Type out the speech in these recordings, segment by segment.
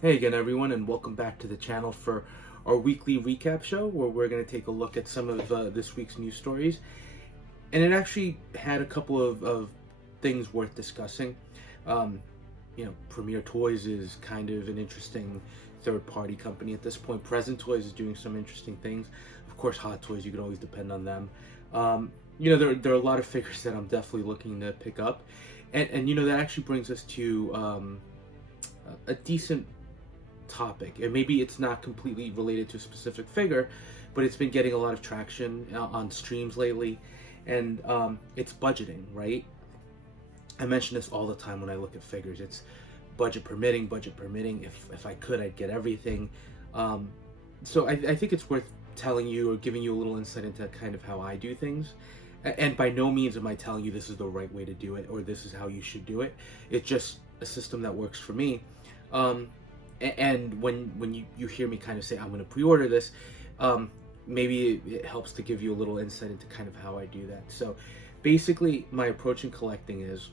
Hey again, everyone, and welcome back to the channel for our weekly recap show where we're going to take a look at some of this week's news stories. And it actually had a couple of things worth discussing. Um, Premier Toys is kind of an interesting third-party company at this point. Present Toys is doing some interesting things. Of course, Hot Toys, you can always depend on them. There are a lot of figures that I'm definitely looking to pick up. And that actually brings us to a decent topic, and maybe it's not completely related to a specific figure, but it's been getting a lot of traction on streams lately, and it's budgeting, right? I mention this all the time when I look at figures. It's budget permitting, budget permitting. If I could, I'd get everything. So I think it's worth telling you or giving you a little insight into kind of how I do things. And by no means am I telling you this is the right way to do it or this is how you should do it. It's just a system that works for me. And when you hear me kind of say I'm going to pre-order this, maybe it helps to give you a little insight into kind of how I do that. So basically my approach in collecting is,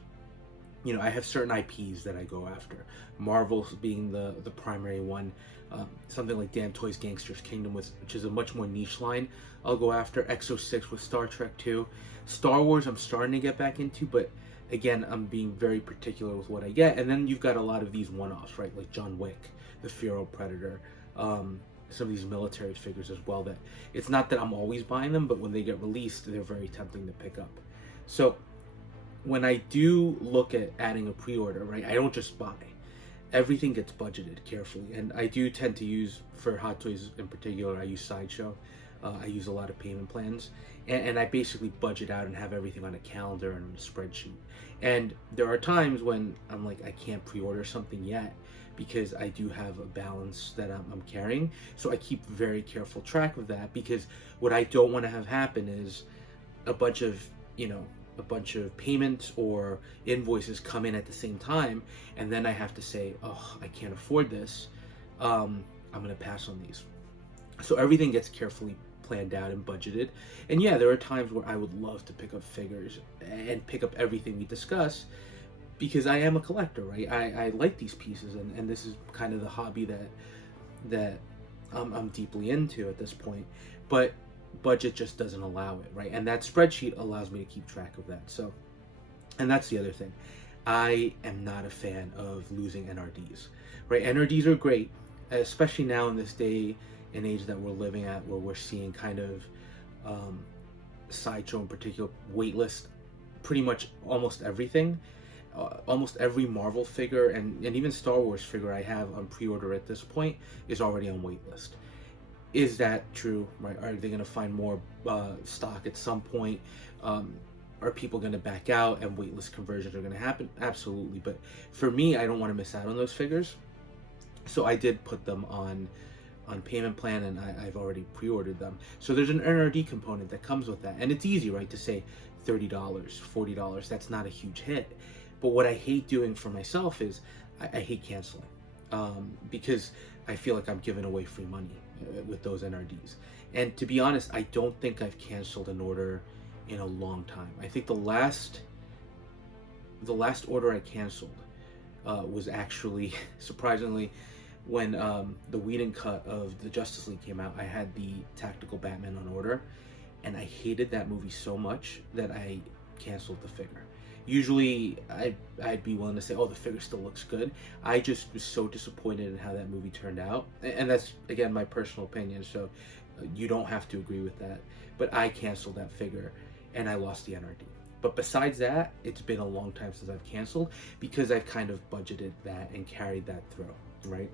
I have certain IPs that I go after. Marvel being the primary one. Something like Damn Toys Gangsters Kingdom, which is a much more niche line, I'll go after. X06 with Star Trek 2. Star Wars I'm starting to get back into, but again, I'm being very particular with what I get. And then you've got a lot of these one-offs, right? Like John Wick, the Feral Predator, some of these military figures as well, that it's not that I'm always buying them, but when they get released, they're very tempting to pick up. So when I do look at adding a pre-order, right, I don't just buy. Everything gets budgeted carefully, and I do tend to use, for Hot Toys in particular, I use Sideshow. I use a lot of payment plans, and I basically budget out and have everything on a calendar and a spreadsheet. And there are times when I'm like, I can't pre-order something yet because I do have a balance that I'm carrying. So I keep very careful track of that, because what I don't want to have happen is a bunch of payments or invoices come in at the same time, and then I have to say, oh, I can't afford this. I'm going to pass on these. So everything gets carefully planned out and budgeted. And yeah, there are times where I would love to pick up figures and pick up everything we discuss, because I am a collector, right? I like these pieces, and this is kind of the hobby that I'm deeply into at this point. But budget just doesn't allow it, right? And that spreadsheet allows me to keep track of that. So, and that's the other thing. I am not a fan of losing NRDs, right? NRDs are great, especially now in this day and age that we're living at, where we're seeing kind of Sideshow in particular waitlist pretty much almost everything. Almost every Marvel figure and even Star Wars figure I have on pre-order at this point is already on waitlist. Is that true, right? Are they going to find more stock at some point? Are people going to back out and waitlist conversions are going to happen? Absolutely. But for me, I don't want to miss out on those figures. So I did put them on payment plan, and I've already pre-ordered them. So there's an NRD component that comes with that. And it's easy, right, to say $30, $40. That's not a huge hit. But what I hate doing for myself is I hate canceling, because I feel like I'm giving away free money with those NRDs. And to be honest, I don't think I've canceled an order in a long time. I think the last order I canceled was actually, surprisingly, when the Whedon cut of the Justice League came out. I had the Tactical Batman on order, and I hated that movie so much that I canceled the figure. Usually I'd be willing to say, oh, the figure still looks good. I just was so disappointed in how that movie turned out, and that's, again, my personal opinion, so you don't have to agree with that. But I canceled that figure, and I lost the NRD. But besides that, it's been a long time since I've canceled, because I've kind of budgeted that and carried that through, right?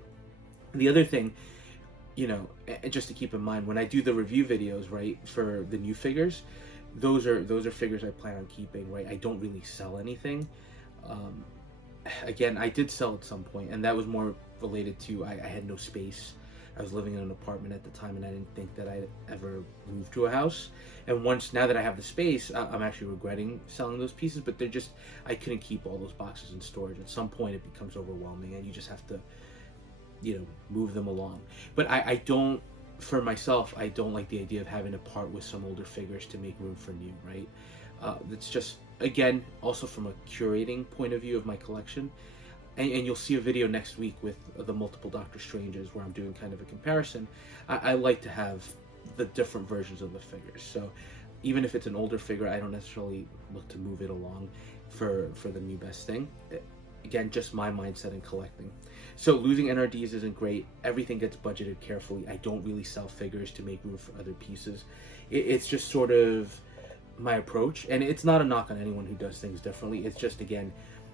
The other thing, just to keep in mind, when I do the review videos, right, for the new figures, those are figures I plan on keeping, right? I don't really sell anything. Again, I did sell at some point, and that was more related to I had no space. I was living in an apartment at the time, and I didn't think that I'd ever move to a house. And now that I have the space, I'm actually regretting selling those pieces, but I couldn't keep all those boxes in storage. At some point, it becomes overwhelming, and you just have to move them along. But I don't, for myself, I don't like the idea of having to part with some older figures to make room for new, right? It's just, again, also from a curating point of view of my collection, and you'll see a video next week with the multiple Doctor Stranges where I'm doing kind of a comparison. I like to have the different versions of the figures. So even if it's an older figure, I don't necessarily look to move it along for the new best thing. Again, just my mindset in collecting. So losing NRDs isn't great. Everything gets budgeted carefully. I don't really sell figures to make room for other pieces. It's just sort of my approach, and it's not a knock on anyone who does things differently. It's just, again,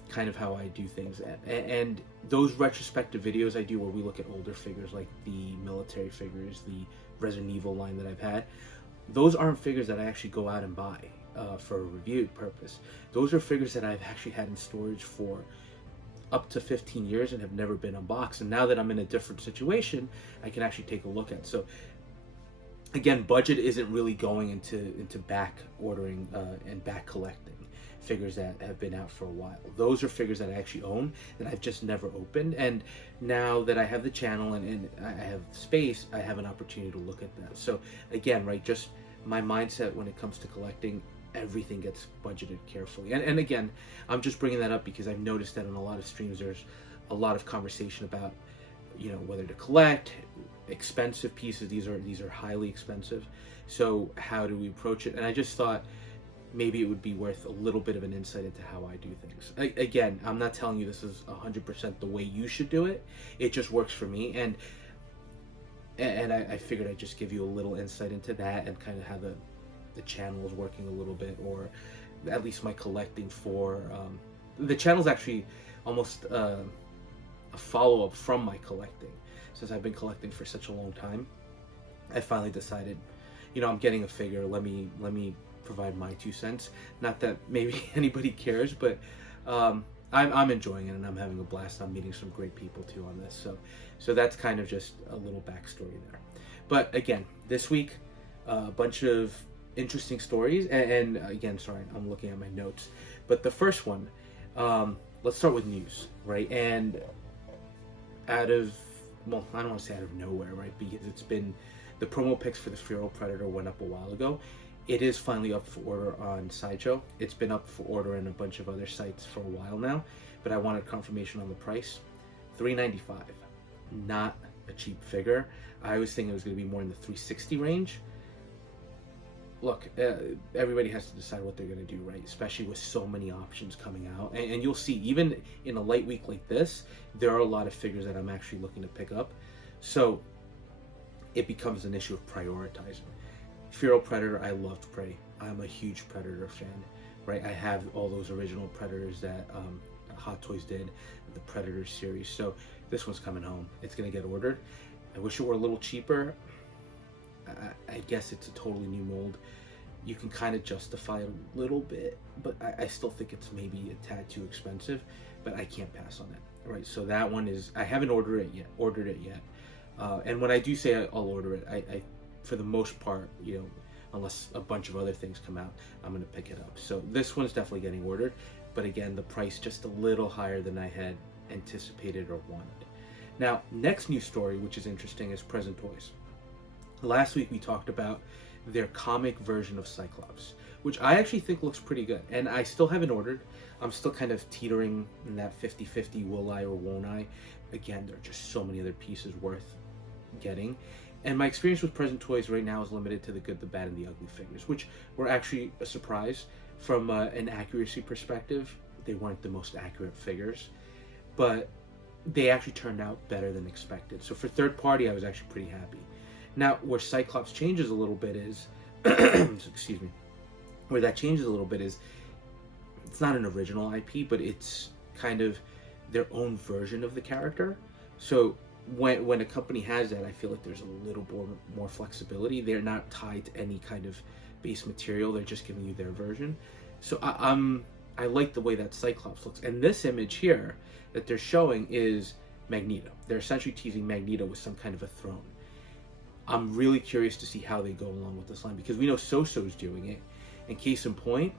kind of how I do things. And those retrospective videos I do where we look at older figures, like the military figures, the Resident Evil line that I've had, those aren't figures that I actually go out and buy for a review purpose. Those are figures that I've actually had in storage for up to 15 years and have never been unboxed. And now that I'm in a different situation, I can actually take a look at. So again, budget isn't really going into back ordering and back collecting figures that have been out for a while. Those are figures that I actually own that I've just never opened, and now that I have the channel and I have space, I have an opportunity to look at that. So again, right, just my mindset when it comes to collecting, everything gets budgeted carefully. And again, I'm just bringing that up because I've noticed that in a lot of streams there's a lot of conversation about, you know, whether to collect expensive pieces. These are highly expensive, so how do we approach it? And I just thought maybe it would be worth a little bit of an insight into how I do things. Again, I'm not telling you this is 100% the way you should do it. It just works for me, and I figured I'd just give you a little insight into that and kind of how the channel is working a little bit, or at least my collecting for the channel's actually almost a follow-up from my collecting. Since I've been collecting for such a long time, I finally decided, you know, I'm getting a figure, let me provide my 2 cents. Not that maybe anybody cares, but I'm enjoying it, and I'm having a blast. I'm meeting some great people too on this, so that's kind of just a little backstory there. But again, this week, a bunch of interesting stories, and again, sorry, I'm looking at my notes, but the first one, let's start with news, right? And out of, well, I don't want to say out of nowhere, right, because it's been, the promo picks for the Feral Predator went up a while ago. It is finally up for order on Sideshow. It's been up for order in a bunch of other sites for a while now, but I wanted confirmation on the price. $395, not a cheap figure. I was thinking it was going to be more in the $360 range. Look, everybody has to decide what they're going to do, right? Especially with so many options coming out. And you'll see, even in a light week like this, there are a lot of figures that I'm actually looking to pick up. So it becomes an issue of prioritizing. Feral Predator, I loved Prey. I'm a huge Predator fan, right? I have all those original Predators that Hot Toys did, the Predator series. So this one's coming home. It's going to get ordered. I wish it were a little cheaper. I guess it's a totally new mold. You can kind of justify it a little bit, but I still think it's maybe a tad too expensive, but I can't pass on it, right? So that one is, I haven't ordered it yet. And when I do say I'll order it, I for the most part, you know, unless a bunch of other things come out, I'm going to pick it up. So this one's definitely getting ordered, but again, the price just a little higher than I had anticipated or wanted. Now, next news story, which is interesting, is Present Toys. Last week we talked about their comic version of Cyclops, which I actually think looks pretty good, and I still haven't ordered. I'm still kind of teetering in that 50-50, will I or won't I? Again, there are just so many other pieces worth getting. And my experience with Present Toys right now is limited to the good, the bad, and the ugly figures, which were actually a surprise. From an accuracy perspective, they weren't the most accurate figures, but they actually turned out better than expected. So for third party, I was actually pretty happy. Now, where Cyclops changes a little bit is, excuse me, where that changes a little bit is, it's not an original IP, but it's kind of their own version of the character. So when a company has that, I feel like there's a little more flexibility. They're not tied to any kind of base material. They're just giving you their version. So I like the way that Cyclops looks. And this image here that they're showing is Magneto. They're essentially teasing Magneto with some kind of a throne. I'm really curious to see how they go along with this line, because we know So-So's doing it. And case in point,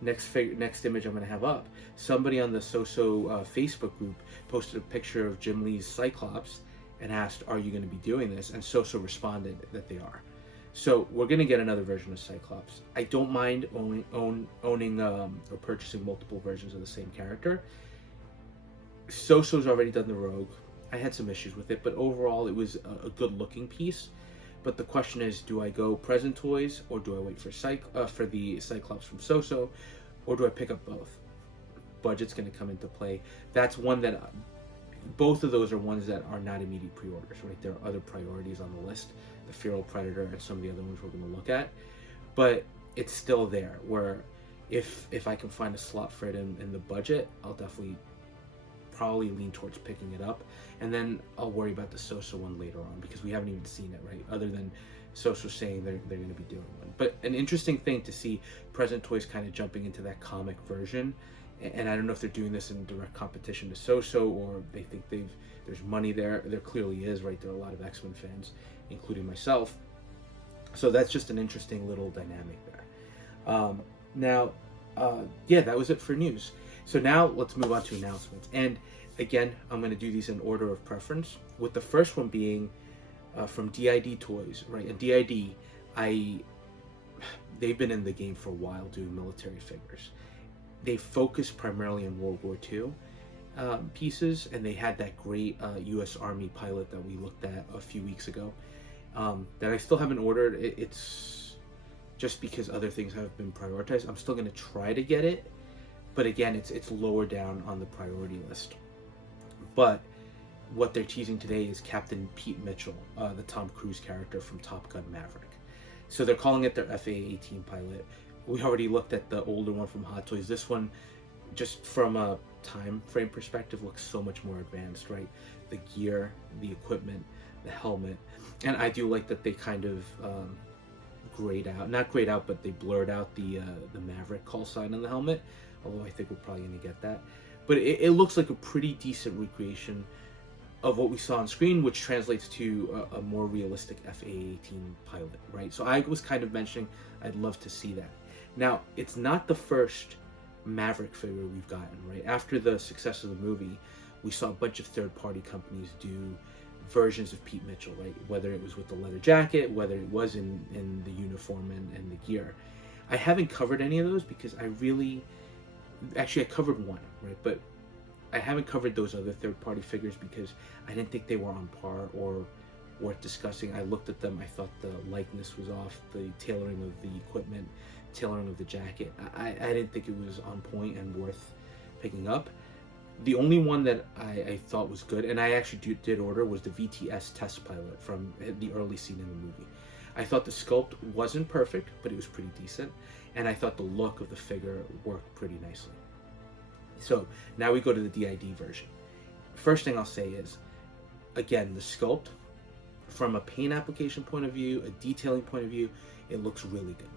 next image I'm going to have up, somebody on the So-So Facebook group posted a picture of Jim Lee's Cyclops and asked, are you going to be doing this? And So-So responded that they are. So we're going to get another version of Cyclops. I don't mind owning or purchasing multiple versions of the same character. Soso's already done the Rogue. I had some issues with it, but overall it was a good looking piece. But the question is, do I go present toys, or do I wait for for the Cyclops from Soso, or do I pick up both? Budget's going to come into play. That's one that both of those are ones that are not immediate pre-orders, right? There are other priorities on the list, the Feral Predator and some of the other ones we're going to look at, but it's still there. Where if I can find a slot for it in the budget, I'll definitely probably lean towards picking it up, and then I'll worry about the Soso one later on, because we haven't even seen it, right? Other than Soso saying they're going to be doing one. But an interesting thing to see Present Toys kind of jumping into that comic version, and I don't know if they're doing this in direct competition to Soso, or they think there's money there. There clearly is, right? There are a lot of X-Men fans, including myself. So that's just an interesting little dynamic there. Yeah, that was it for news. So now let's move on to announcements. And again, I'm going to do these in order of preference, with the first one being from DID Toys, right? And DID, they've been in the game for a while doing military figures. They focus primarily on World War II pieces, and they had that great U.S. Army pilot that we looked at a few weeks ago that I still haven't ordered. It's just because other things have been prioritized. I'm still going to try to get it, but again, it's lower down on the priority list. But what they're teasing today is Captain Pete Mitchell, the Tom Cruise character from Top Gun Maverick. So they're calling it their FA-18 pilot. We already looked at the older one from Hot Toys. This one, just from a time frame perspective, looks so much more advanced, right? The gear, the equipment, the helmet. And I do like that they kind of not grayed out, but they blurred out the Maverick call sign on the helmet. Although I think we're probably going to get that. But it looks like a pretty decent recreation of what we saw on screen, which translates to a more realistic FA-18 pilot, right? So I was kind of mentioning I'd love to see that. Now, it's not the first Maverick figure we've gotten, right? After the success of the movie, we saw a bunch of third-party companies do versions of Pete Mitchell, right? Whether it was with the leather jacket, whether it was in the uniform and the gear. I haven't covered any of those because I covered one, right? But I haven't covered those other third-party figures because I didn't think they were on par or worth discussing. I looked at them, I thought the likeness was off, the tailoring of the equipment, tailoring of the jacket. I didn't think it was on point and worth picking up. The only one that I thought was good, and I actually did order, was the VTS test pilot from the early scene in the movie. I thought the sculpt wasn't perfect, but it was pretty decent, and I thought the look of the figure worked pretty nicely. So now we go to the DID version. First thing I'll say is, again, the sculpt, from a paint application point of view, a detailing point of view, it looks really good,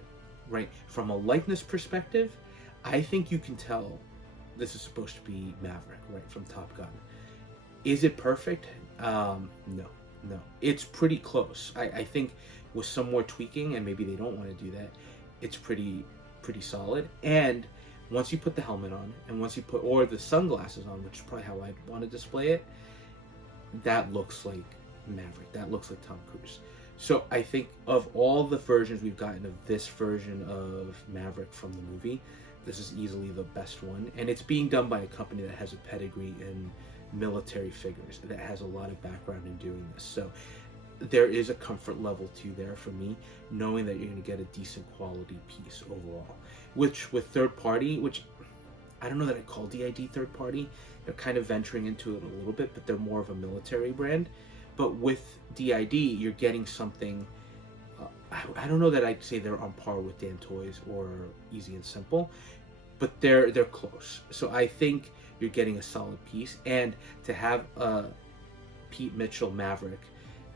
right? From a likeness perspective, I think you can tell this is supposed to be Maverick, right, from Top Gun. Is it perfect? No. It's pretty close. I think with some more tweaking, and maybe they don't want to do that, it's pretty solid. And once you put the helmet on, and once you put, or the sunglasses on, which is probably how I'd want to display it, that looks like Maverick. That looks like Tom Cruise. So I think of all the versions we've gotten of this version of Maverick from the movie, this is easily the best one. And it's being done by a company that has a pedigree in military figures, that has a lot of background in doing this. So there is a comfort level to there for me, knowing that you're going to get a decent quality piece overall. Which with third party, which I don't know that I call DID third party, they're kind of venturing into it a little bit, but they're more of a military brand. But with DID, you're getting something, I don't know that I'd say they're on par with Dan Toys or Easy and Simple, but they're close. So I think you're getting a solid piece, and to have a Pete Mitchell Maverick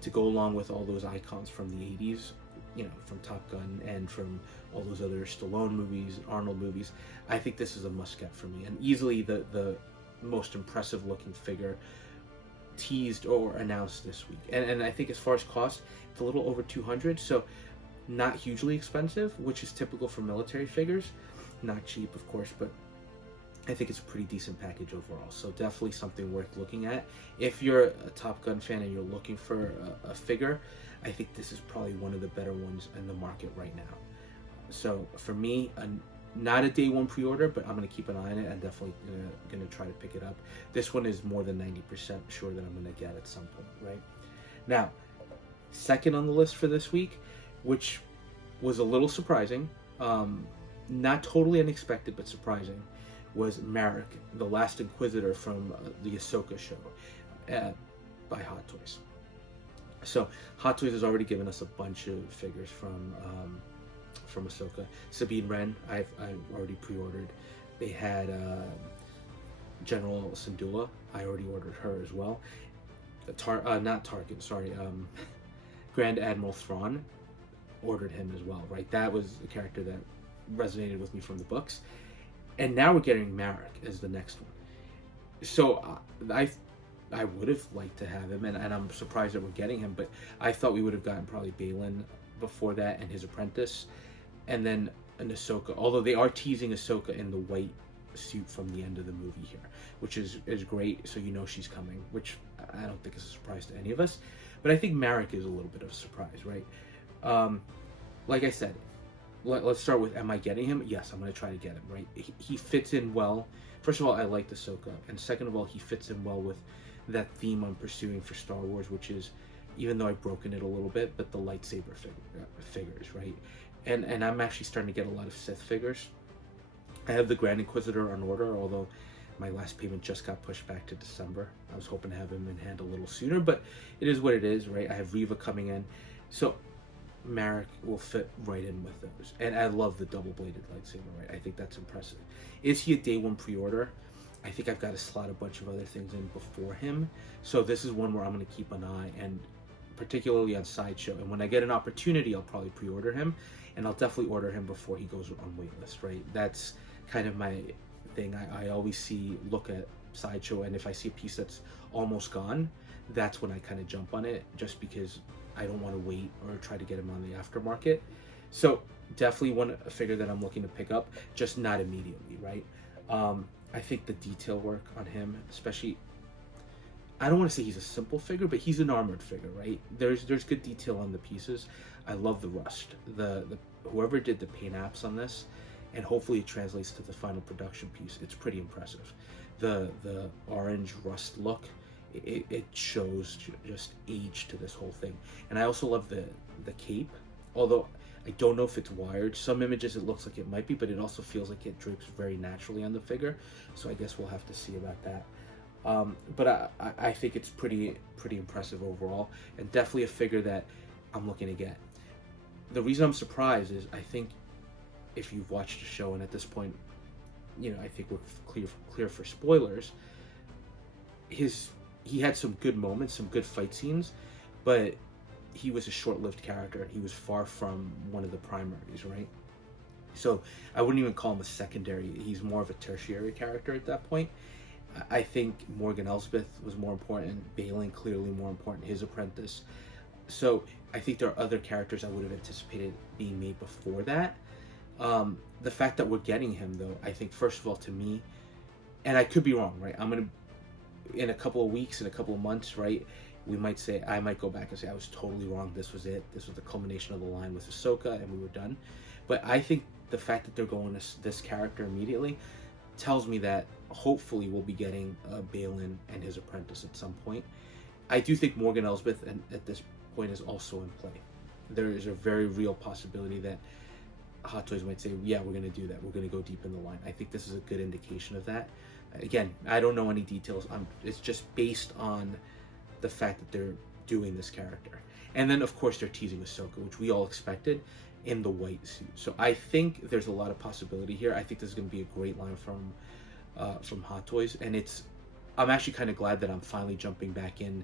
to go along with all those icons from the 80s, you know, from Top Gun and from all those other Stallone movies, Arnold movies, I think this is a must-get for me, and easily the most impressive looking figure teased or announced this week. And I think as far as cost, it's a little over $200, so not hugely expensive, which is typical for military figures. Not cheap, of course, but I think it's a pretty decent package overall. So definitely something worth looking at. If you're a Top Gun fan and you're looking for a figure, I think this is probably one of the better ones in the market right now. So for me, Not a day one pre-order, but I'm gonna keep an eye on it. I'm definitely gonna try to pick it up. This one is more than 90% sure that I'm gonna get at some point, right? Now, second on the list for this week, which was a little surprising, not totally unexpected, but surprising, was Marrok, the Last Inquisitor from the Ahsoka show by Hot Toys. So Hot Toys has already given us a bunch of figures from Ahsoka. Sabine Wren, I've already pre-ordered. They had General Syndulla. I already ordered her as well. Not Tarkin, sorry. Grand Admiral Thrawn, ordered him as well, right? That was a character that resonated with me from the books. And now we're getting Maverick as the next one. So I would have liked to have him, and I'm surprised that we're getting him, but I thought we would have gotten probably Balin before that and his apprentice, and then an Ahsoka, although they are teasing Ahsoka in the white suit from the end of the movie here, which is great, so you know she's coming, which I don't think is a surprise to any of us. But I think Marrok is a little bit of a surprise, right? Like I said, let's start with, am I getting him? Yes, I'm going to try to get him, right? He fits in well. First of all, I like Ahsoka, and second of all, he fits in well with that theme I'm pursuing for Star Wars, which is, even though I've broken it a little bit, but the lightsaber figures, right? And I'm actually starting to get a lot of Sith figures. I have the Grand Inquisitor on order, although my last payment just got pushed back to December. I was hoping to have him in hand a little sooner, but it is what it is, right? I have Reva coming in. So Marrok will fit right in with those. And I love the double-bladed lightsaber, right? I think that's impressive. Is he a day one pre-order? I think I've got to slot a bunch of other things in before him. So this is one where I'm going to keep an eye, and particularly on Sideshow. And when I get an opportunity, I'll probably pre-order him. And I'll definitely order him before he goes on waitlist, right? That's kind of my thing. I always look at Sideshow, and if I see a piece that's almost gone, that's when I kind of jump on it, just because I don't want to wait or try to get him on the aftermarket. So definitely a figure that I'm looking to pick up, just not immediately, right? I think the detail work on him, especially, I don't want to say he's a simple figure, but he's an armored figure, right? There's good detail on the pieces. I love the rust. The whoever did the paint apps on this, and hopefully it translates to the final production piece, it's pretty impressive. The orange rust look, it shows just age to this whole thing. And I also love the cape, although I don't know if it's wired. Some images it looks like it might be, but it also feels like it drapes very naturally on the figure. So I guess we'll have to see about that. But I think it's pretty impressive overall, and definitely a figure that I'm looking to get. The reason I'm surprised is, I think if you've watched the show, and at this point, you know, I think we're clear for spoilers, he had some good moments, some good fight scenes, but he was a short-lived character. He was far from one of the primaries, right? So I wouldn't even call him a secondary. He's more of a tertiary character at that point. I think Morgan Elsbeth was more important. Balin clearly more important. His apprentice. So I think there are other characters I would have anticipated being made before that. The fact that we're getting him, though, I think, first of all, to me, and I could be wrong, right? I'm gonna, in a couple of weeks, in a couple of months, right? I might go back and say I was totally wrong. This was it. This was the culmination of the line with Ahsoka, and we were done. But I think the fact that they're going to this character immediately tells me that hopefully we'll be getting Balin and his apprentice at some point. I do think Morgan Elsbeth at this point is also in play. There is a very real possibility that Hot Toys might say, yeah, we're going to do that. We're going to go deep in the line. I think this is a good indication of that. Again, I don't know any details. It's just based on the fact that they're doing this character. And then, of course, they're teasing Ahsoka, which we all expected, in the white suit. So I think there's a lot of possibility here. I think this is going to be a great line from Hot Toys. And I'm actually kind of glad that I'm finally jumping back in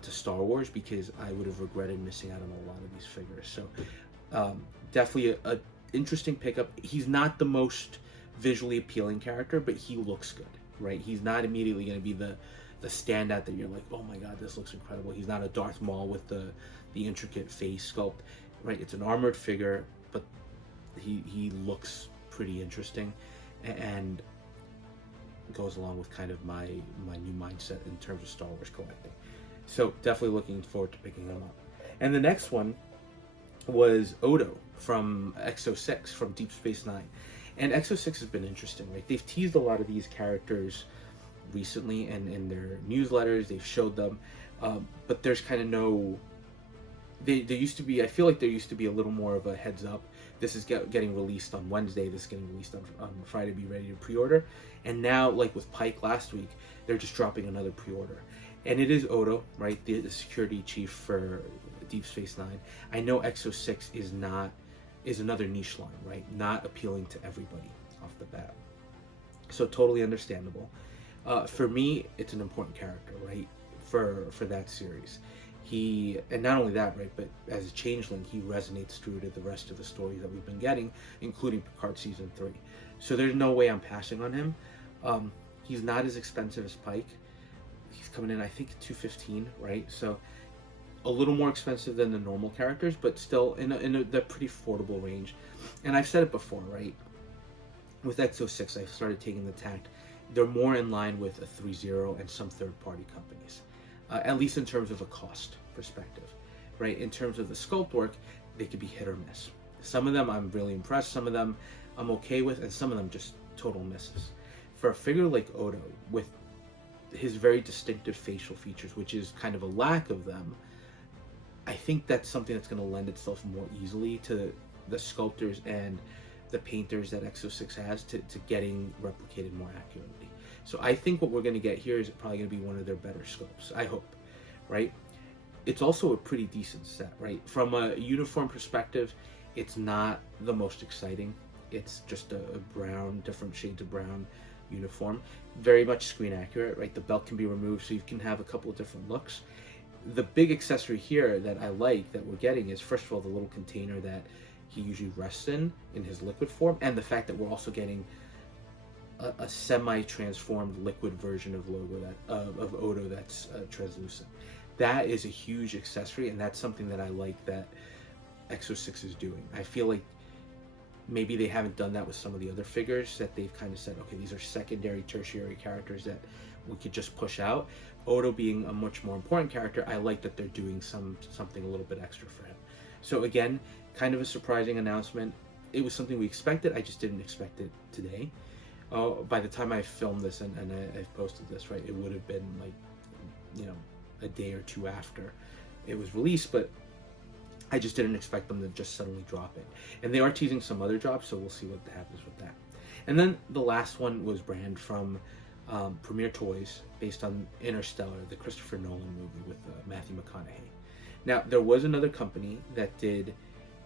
to Star Wars, because I would have regretted missing out on a lot of these figures. So definitely a interesting pickup. He's not the most visually appealing character, but he looks good, right? He's not immediately going to be the standout that you're like, oh my god, this looks incredible. He's not a Darth Maul with the intricate face sculpt, right? It's an armored figure, but he looks pretty interesting, and goes along with kind of my new mindset in terms of Star Wars collecting. So definitely looking forward to picking him up. And the next one was Odo from X-06 from Deep Space Nine. And Exo-6 has been interesting, right? They've teased a lot of these characters recently, and in their newsletters, they've showed them, but there's kind of no. There used to be. I feel like there used to be a little more of a heads up. This is getting released on Wednesday. This is getting released on Friday. Be ready to pre-order. And now, like with Pike last week, they're just dropping another pre-order. And it is Odo, right? The security chief for Deep Space Nine. I know Exo-6 is another niche line, right? Not appealing to everybody off the bat. So totally understandable. For me, it's an important character, right? For that series. And not only that, right, but as a changeling, he resonates through to the rest of the stories that we've been getting, including Picard Season 3. So there's no way I'm passing on him. He's not as expensive as Pike. He's coming in, I think, $215, right? So a little more expensive than the normal characters, but still in the pretty affordable range. And I've said it before, right? With Exo-6, I've started taking the tact. They're more in line with a 3.0 and some third-party companies, at least in terms of a cost perspective, right? In terms of the sculpt work, they could be hit or miss. Some of them I'm really impressed, some of them I'm okay with, and some of them just total misses. For a figure like Odo, with his very distinctive facial features, which is kind of a lack of them, I think that's something that's going to lend itself more easily to the sculptors and the painters that Exo-6 has to getting replicated more accurately. So I think what we're going to get here is probably going to be one of their better sculpts, I hope, right? It's also a pretty decent set, right? From a uniform perspective, it's not the most exciting. It's just a brown, different shades of brown uniform. Very much screen accurate, right? The belt can be removed so you can have a couple of different looks. The big accessory here that I like that we're getting is, first of all, the little container that he usually rests in his liquid form, and the fact that we're also getting a semi-transformed liquid version of Odo that's translucent. That is a huge accessory, and that's something that I like that Exo-6 is doing. I feel like maybe they haven't done that with some of the other figures, that they've kind of said, okay, these are secondary, tertiary characters that we could just push out. Odo being a much more important character, I like that they're doing something a little bit extra for him. So again, kind of a surprising announcement. It was something we expected, I just didn't expect it today. By the time I filmed this and I've posted this, right, it would have been like, a day or two after it was released, but I just didn't expect them to just suddenly drop it. And they are teasing some other drops, so we'll see what happens with that. And then the last one was brand from Premier Toys, based on Interstellar, the Christopher Nolan movie with Matthew McConaughey. Now, there was another company that did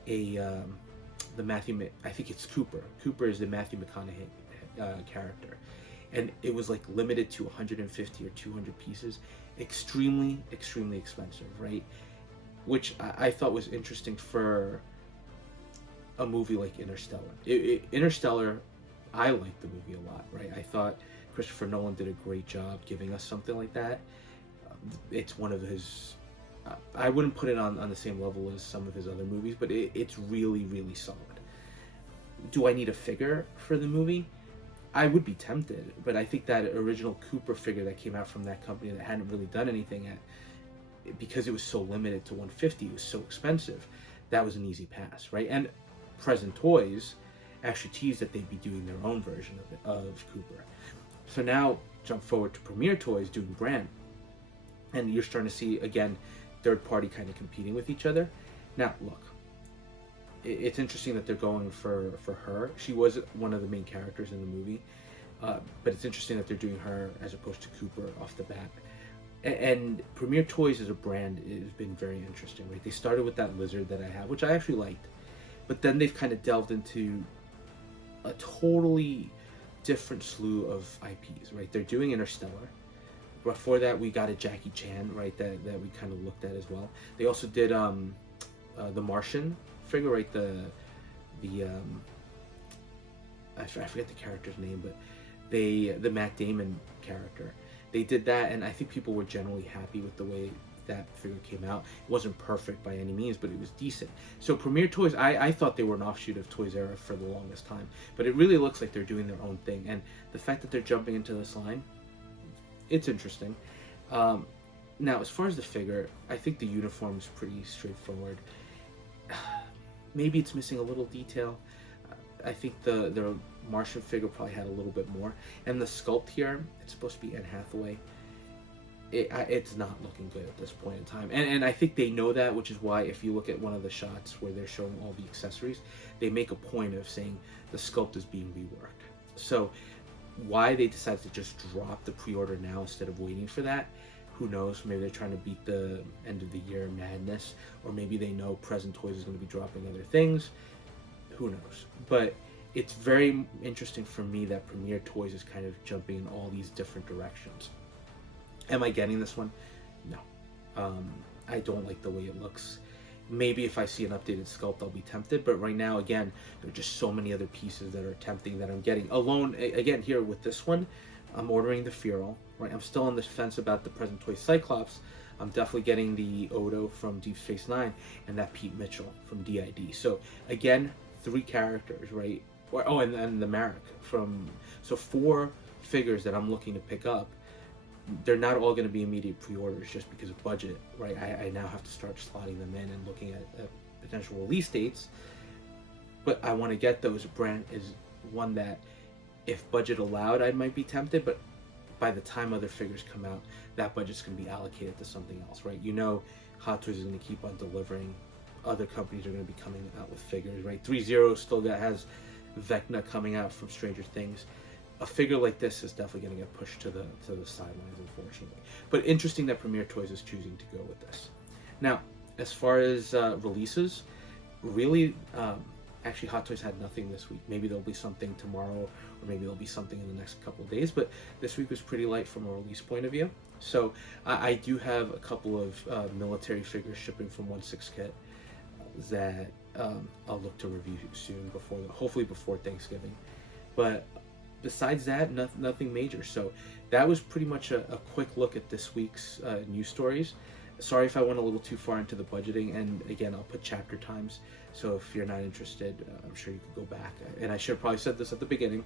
I think it's Cooper. Cooper is the Matthew McConaughey character. And it was like limited to 150 or 200 pieces. Extremely, extremely expensive, right? Which I thought was interesting for a movie like Interstellar. Interstellar, I liked the movie a lot, right? I thought Christopher Nolan did a great job giving us something like that. It's one of his... I wouldn't put it on the same level as some of his other movies, but it's really, really solid. Do I need a figure for the movie? I would be tempted, but I think that original Cooper figure that came out from that company that hadn't really done anything because it was so limited to 150, it was so expensive, that was an easy pass, right? And Present Toys actually teased that they'd be doing their own version of Cooper. So now, jump forward to Premier Toys doing brand, and you're starting to see, again, third party kind of competing with each other. Now, look, it's interesting that they're going for her. She was one of the main characters in the movie, but it's interesting that they're doing her as opposed to Cooper off the bat. And Premier Toys as a brand has been very interesting, right? They started with that lizard that I have, which I actually liked, but then they've kind of delved into a totally different slew of IPs, right? They're doing Interstellar. Before that, we got a Jackie Chan, right? That we kind of looked at as well. They also did the Martian figure, right? I forget the character's name, but the Matt Damon character. They did that, and I think people were generally happy with the way that figure came out. It wasn't perfect by any means, but it was decent. So Premier Toys, I thought they were an offshoot of Toys R Us for the longest time, but it really looks like they're doing their own thing. And the fact that they're jumping into this line, it's interesting. Now, as far as the figure, I think the uniform is pretty straightforward. Maybe it's missing a little detail. I think the Martian figure probably had a little bit more. And the sculpt here, it's supposed to be Anne Hathaway. It's not looking good at this point in time. And I think they know that, which is why if you look at one of the shots where they're showing all the accessories, they make a point of saying the sculpt is being reworked. So why they decided to just drop the pre-order now instead of waiting for that, who knows? Maybe they're trying to beat the end of the year madness, or maybe they know Present Toys is going to be dropping other things. Who knows? But it's very interesting for me that Premier Toys is kind of jumping in all these different directions. Am I getting this one? No. I don't like the way it looks. Maybe if I see an updated sculpt, I'll be tempted. But right now, again, there are just so many other pieces that are tempting that I'm getting. Alone, again, here with this one, I'm ordering the Feral. Right, I'm still on the fence about the Present Toy Cyclops. I'm definitely getting the Odo from Deep Space Nine and that Pete Mitchell from DID. So again, 3 characters, right? Oh, and the Marrok from. So 4 figures that I'm looking to pick up. They're not all going to be immediate pre-orders just because of budget, right? I now have to start slotting them in and looking at potential release dates. But I want to get those. Brand is one that, if budget allowed, I might be tempted. But by the time other figures come out, that budget's going to be allocated to something else, right? You know, Hot Toys is going to keep on delivering. Other companies are going to be coming out with figures, right? 3-0 still has Vecna coming out from Stranger Things. A figure like this is definitely going to get pushed to the sidelines, unfortunately. But interesting that Premier Toys is choosing to go with this. Now, as far as releases, really, actually Hot Toys had nothing this week. Maybe there'll be something tomorrow, or maybe there'll be something in the next couple of days. But this week was pretty light from a release point of view. So I do have a couple of military figures shipping from 1/6 kit that I'll look to review soon, hopefully before Thanksgiving. But besides that, nothing major. So that was pretty much a quick look at this week's news stories. Sorry if I went a little too far into the budgeting, and again, I'll put chapter times, so if you're not interested, I'm sure you could go back. And I should have probably said this at the beginning,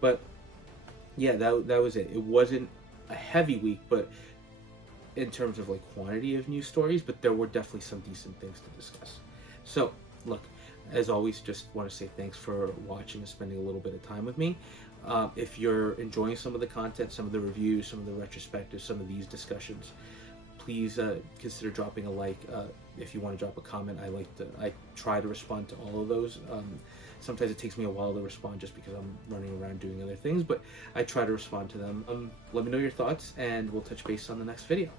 but yeah, that was it. It wasn't a heavy week, but in terms of like quantity of news stories, but there were definitely some decent things to discuss. So look, as always, just want to say thanks for watching and spending a little bit of time with me. If you're enjoying some of the content, some of the reviews, some of the retrospectives, some of these discussions, please consider dropping a like. If you want to drop a comment, I try to respond to all of those. Sometimes it takes me a while to respond just because I'm running around doing other things, but I try to respond to them. Let me know your thoughts, and we'll touch base on the next video.